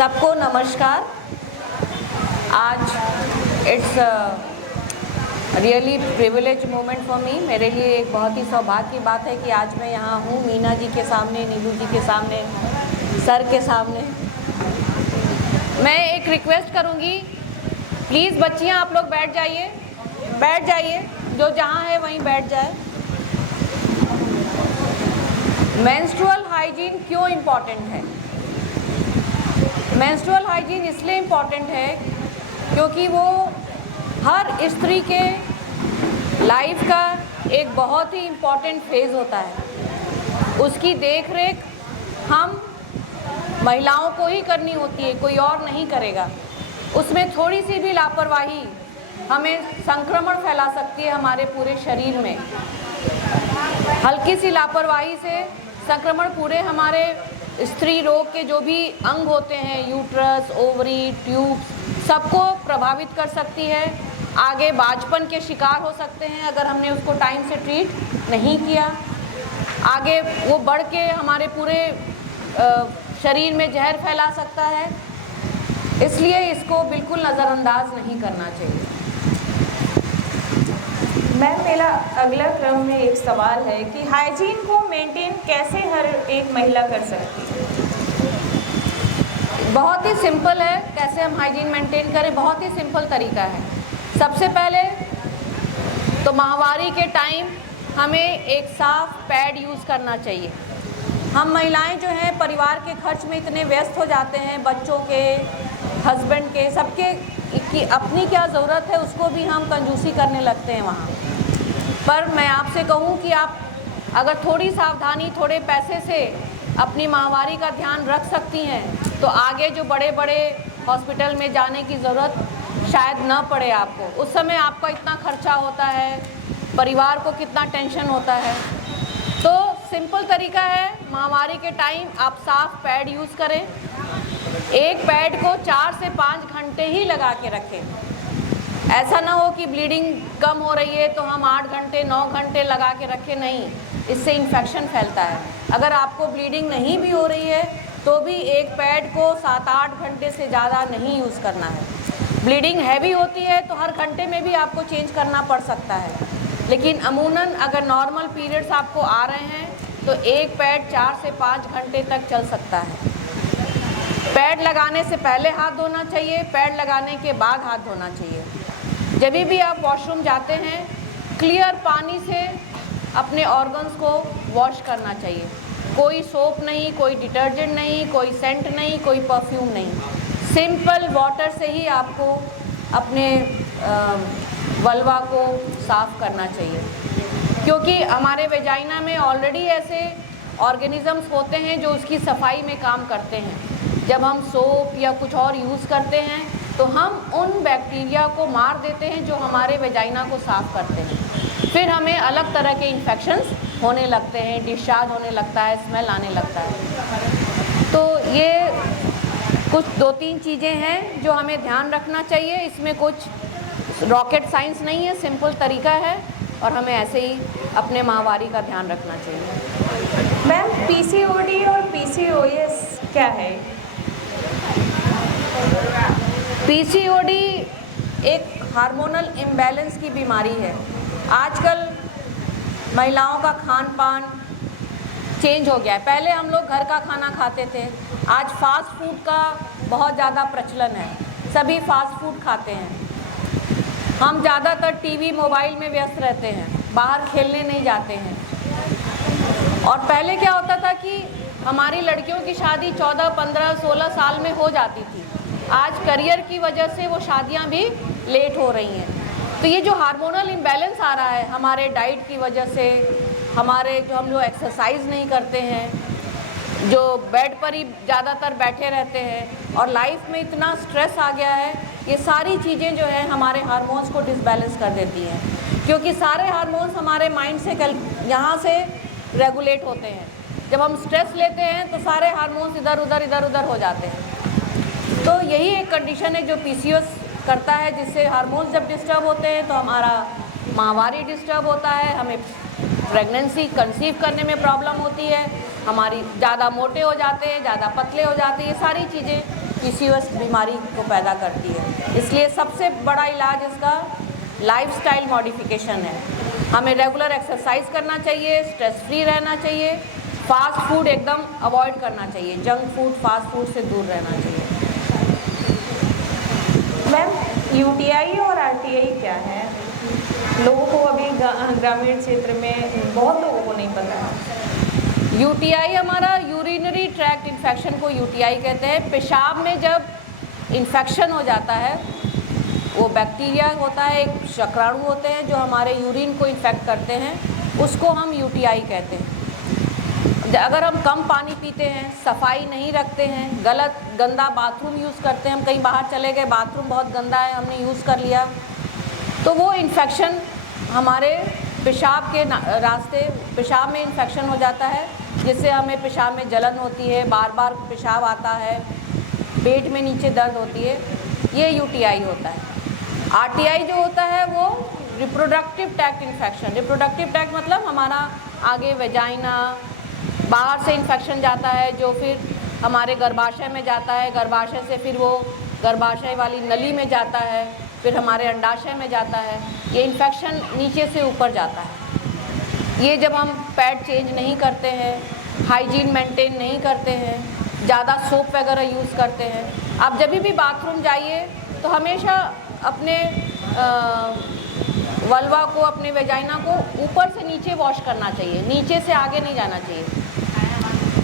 सबको नमस्कार। आज it's really privilege moment for me. मेरे लिए एक बहुत ही सौभाग्य की बात है कि आज मैं यहाँ हूँ मीना जी के सामने, नीलू जी के सामने, सर के सामने। मैं एक रिक्वेस्ट करूँगी, प्लीज़ बच्चियाँ आप लोग बैठ जाइए, जो जहाँ है वहीं बैठ जाए। मेंस्ट्रुअल हाइजीन क्यों इम्पॉर्टेंट है? मेंस्ट्रुअल हाइजीन इसलिए इम्पॉर्टेंट है क्योंकि वो हर स्त्री के लाइफ का एक बहुत ही इम्पॉर्टेंट फेज़ होता है। उसकी देख रेख हम महिलाओं को ही करनी होती है, कोई और नहीं करेगा। उसमें थोड़ी सी भी लापरवाही हमें संक्रमण फैला सकती है हमारे पूरे शरीर में। हल्की सी लापरवाही से संक्रमण पूरे हमारे स्त्री रोग के जो भी अंग होते हैं, यूट्रस, ओवरी, ट्यूब, सबको प्रभावित कर सकती है। आगे बांझपन के शिकार हो सकते हैं अगर हमने उसको टाइम से ट्रीट नहीं किया। आगे वो बढ़ के हमारे पूरे शरीर में जहर फैला सकता है, इसलिए इसको बिल्कुल नज़रअंदाज नहीं करना चाहिए। मैम, मेरा अगला क्रम में एक सवाल है कि हाइजीन को मेंटेन कैसे हर एक महिला कर सकती है? बहुत ही सिंपल है कैसे हम हाइजीन मेंटेन करें। बहुत ही सिंपल तरीका है। सबसे पहले तो माहवारी के टाइम हमें एक साफ पैड यूज़ करना चाहिए। हम महिलाएं जो हैं परिवार के खर्च में इतने व्यस्त हो जाते हैं, बच्चों के, हस्बैंड के, सबके की अपनी क्या ज़रूरत है उसको भी हम कंजूसी करने लगते हैं वहाँ पर। मैं आपसे कहूँ कि आप अगर थोड़ी सावधानी, थोड़े पैसे से अपनी माहवारी का ध्यान रख सकती हैं तो आगे जो बड़े बड़े हॉस्पिटल में जाने की ज़रूरत शायद न पड़े आपको। उस समय आपका इतना खर्चा होता है, परिवार को कितना टेंशन होता है। तो सिंपल तरीका है, माहवारी के टाइम आप साफ पैड यूज़ करें। एक पैड को 4 से 5 घंटे ही लगा के रखें। ऐसा ना हो कि ब्लीडिंग कम हो रही है तो हम 8 घंटे 9 घंटे लगा के रखें, नहीं, इससे इन्फेक्शन फैलता है। अगर आपको ब्लीडिंग नहीं भी हो रही है तो भी एक पैड को 7-8 घंटे से ज़्यादा नहीं यूज़ करना है। ब्लीडिंग हैवी होती है तो हर घंटे में भी आपको चेंज करना पड़ सकता है, लेकिन अमूमन अगर नॉर्मल पीरियड्स आपको आ रहे हैं तो एक पैड 4 से 5 घंटे तक चल सकता है। पैड लगाने से पहले हाथ धोना चाहिए, पैड लगाने के बाद हाथ धोना चाहिए। जब भी आप वॉशरूम जाते हैं क्लियर पानी से अपने ऑर्गन्स को वॉश करना चाहिए। कोई सोप नहीं, कोई डिटर्जेंट नहीं, कोई सेंट नहीं, कोई परफ्यूम नहीं। सिंपल वाटर से ही आपको अपने वल्वा को साफ़ करना चाहिए, क्योंकि हमारे वेजाइना में ऑलरेडी ऐसे ऑर्गेनिज़म्स होते हैं जो उसकी सफाई में काम करते हैं। जब हम सोप या कुछ और यूज़ करते हैं तो हम उन बैक्टीरिया को मार देते हैं जो हमारे वेजाइना को साफ़ करते हैं। फिर हमें अलग तरह के इन्फेक्शंस होने लगते हैं, डिस्चार्ज होने लगता है, स्मेल आने लगता है। तो ये कुछ 2-3 चीज़ें हैं जो हमें ध्यान रखना चाहिए। इसमें कुछ रॉकेट साइंस नहीं है, सिंपल तरीका है और हमें ऐसे ही अपने माहवारी का ध्यान रखना चाहिए। मैम, पीसीओडी और पीसीओएस क्या है? पीसीओडी एक हार्मोनल इम्बैलेंस की बीमारी है। आजकल महिलाओं का खान पान चेंज हो गया है। पहले हम लोग घर का खाना खाते थे, आज फास्ट फूड का बहुत ज़्यादा प्रचलन है। सभी फास्ट फूड खाते हैं। हम ज़्यादातर टीवी, मोबाइल में व्यस्त रहते हैं, बाहर खेलने नहीं जाते हैं। और पहले क्या होता था कि हमारी लड़कियों की शादी 14, 15, 16 साल में हो जाती थी। आज करियर की वजह से वो शादियां भी लेट हो रही हैं। तो ये जो हार्मोनल इम्बैलेंस आ रहा है हमारे डाइट की वजह से, हमारे जो हम लोग एक्सरसाइज नहीं करते हैं, जो बेड पर ही ज़्यादातर बैठे रहते हैं और लाइफ में इतना स्ट्रेस आ गया है, ये सारी चीज़ें जो है हमारे हार्मोन्स को डिसबैलेंस कर देती हैं। क्योंकि सारे हार्मोन्स हमारे माइंड से यहाँ से रेगुलेट होते हैं। जब हम स्ट्रेस लेते हैं तो सारे हार्मोन्स इधर उधर हो जाते हैं। तो यही एक कंडीशन है जो पीसीओएस करता है, जिससे हार्मोन्स जब डिस्टर्ब होते हैं तो हमारा माहवारी डिस्टर्ब होता है, हमें प्रेगनेंसी कंसीव करने में प्रॉब्लम होती है, हमारी ज़्यादा मोटे हो जाते हैं, ज़्यादा पतले हो जाते हैं। ये सारी चीज़ें PCOS बीमारी को पैदा करती है। इसलिए सबसे बड़ा इलाज इसका लाइफस्टाइल मॉडिफिकेशन है। हमें रेगुलर एक्सरसाइज करना चाहिए, स्ट्रेस फ्री रहना चाहिए, फास्ट फूड एकदम अवॉइड करना चाहिए, जंक फूड फास्ट फूड से दूर रहना चाहिए। मैम, UTI और RTI क्या है? लोगों को अभी ग्रामीण क्षेत्र में बहुत लोगों को नहीं पता है। UTI हमारा यूरिनरी ट्रैक्ट इन्फेक्शन को UTI कहते हैं। पेशाब में जब इन्फेक्शन हो जाता है, वो बैक्टीरिया होता है, एक शुक्राणु होते हैं जो हमारे यूरिन को इन्फेक्ट करते हैं, उसको हम UTI कहते हैं। अगर हम कम पानी पीते हैं, सफाई नहीं रखते हैं, गंदा बाथरूम यूज़ करते हैं, हम कहीं बाहर चले गए, बाथरूम बहुत गंदा है, हमने यूज़ कर लिया, तो वो इन्फेक्शन हमारे पेशाब के रास्ते, पेशाब में इन्फेक्शन हो जाता है, जिससे हमें पेशाब में जलन होती है, बार बार पेशाब आता है, पेट में नीचे दर्द होती है, ये UTI होता है। RTI जो होता है वो reproductive tract infection. Reproductive tract मतलब हमारा आगे वेजाइना, बाहर से इन्फेक्शन जाता है जो फिर हमारे गर्भाशय में जाता है, गर्भाशय से फिर वो गर्भाशय वाली नली में जाता है, फिर हमारे अंडाशय में जाता है। ये इन्फेक्शन नीचे से ऊपर जाता है। ये जब हम पैड चेंज नहीं करते हैं, हाइजीन मेंटेन नहीं करते हैं, ज़्यादा सोप वगैरह यूज़ करते हैं, आप जब भी बाथरूम जाइए तो हमेशा अपने वल्वा को, अपने वेजाइना को ऊपर से नीचे वॉश करना चाहिए, नीचे से आगे नहीं जाना चाहिए।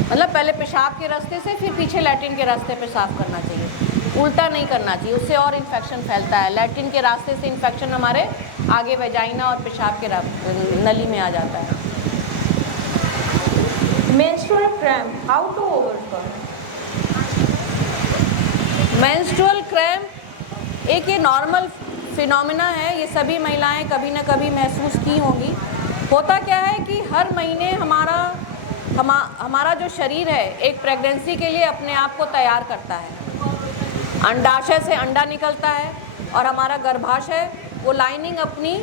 मतलब पहले पेशाब के रास्ते से फिर पीछे लैट्रिन के रास्ते पे साफ़ करना चाहिए, उल्टा नहीं करना चाहिए, उससे और इन्फेक्शन फैलता है। लैट्रिन के रास्ते से इन्फेक्शन हमारे आगे वेजाइना और पेशाब के नली में आ जाता है। Menstrual cramp, how to overcome? Menstrual cramp एक ये नॉर्मल फिनोमिना है, ये सभी महिलाएं कभी ना कभी महसूस की होंगी। होता क्या है कि हर महीने हमारा जो शरीर है एक प्रेगनेंसी के लिए अपने आप को तैयार करता है। अंडाशय से अंडा निकलता है और हमारा गर्भाशय वो लाइनिंग अपनी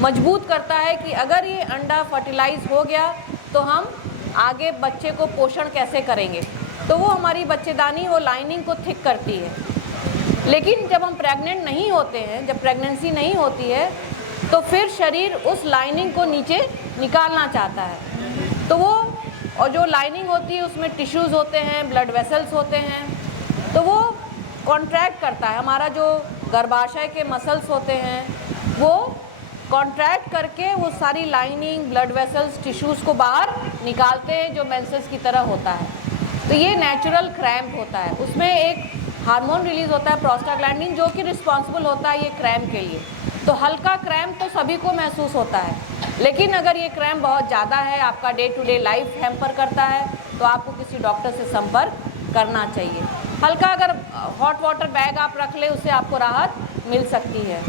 मजबूत करता है कि अगर ये अंडा फर्टिलाइज हो गया तो हम आगे बच्चे को पोषण कैसे करेंगे, तो वो हमारी बच्चेदानी वो लाइनिंग को थिक करती है। लेकिन जब हम प्रेग्नेंट नहीं होते हैं, जब प्रेगनेंसी नहीं होती है, तो फिर शरीर उस लाइनिंग को नीचे निकालना चाहता है, तो वो और जो लाइनिंग होती है उसमें टिश्यूज़ होते हैं, ब्लड वेसल्स होते हैं, तो वो कॉन्ट्रैक्ट करता है। हमारा जो गर्भाशय के मसल्स होते हैं वो कॉन्ट्रैक्ट करके वो सारी लाइनिंग, ब्लड वेसल्स, टिश्यूज़ को बाहर निकालते हैं जो मेंसेस की तरह होता है। तो ये नेचुरल क्रैम्प होता है। उसमें एक हार्मोन रिलीज़ होता है प्रोस्टाग्लैंडिन, जो कि रिस्पॉन्सिबल होता है ये क्रैम्प के लिए। तो हल्का क्रैम्प तो सभी को महसूस होता है, लेकिन अगर ये क्रैम्प बहुत ज़्यादा है, आपका day to day life hamper करता है, तो आपको किसी डॉक्टर से संपर्क करना चाहिए। हल्का अगर हॉट वाटर बैग आप रख ले, उससे आपको राहत मिल सकती है।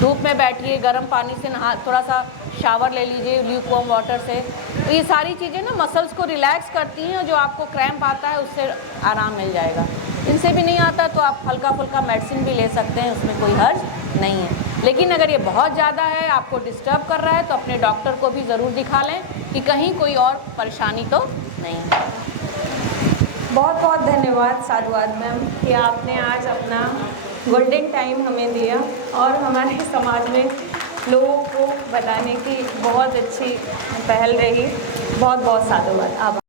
धूप में बैठिए, गर्म पानी से नहा, थोड़ा सा शावर ले लीजिए ल्यूकवार्म वाटर से, तो ये सारी चीज़ें ना मसल्स को रिलैक्स करती हैं, और जो आपको क्रैम्प आता है उससे आराम मिल जाएगा। इनसे भी नहीं आता तो आप हल्का फुल्का मेडिसिन भी ले सकते हैं, उसमें कोई हर्ज नहीं है। लेकिन अगर ये बहुत ज़्यादा है, आपको डिस्टर्ब कर रहा है, तो अपने डॉक्टर को भी ज़रूर दिखा लें कि कहीं कोई और परेशानी तो नहीं है। बहुत बहुत धन्यवाद साधुवाद मैम कि आपने आज अपना गोल्डन टाइम हमें दिया और हमारे समाज में लोगों को बताने की बहुत अच्छी पहल रही। बहुत बहुत साधुवाद। आभार।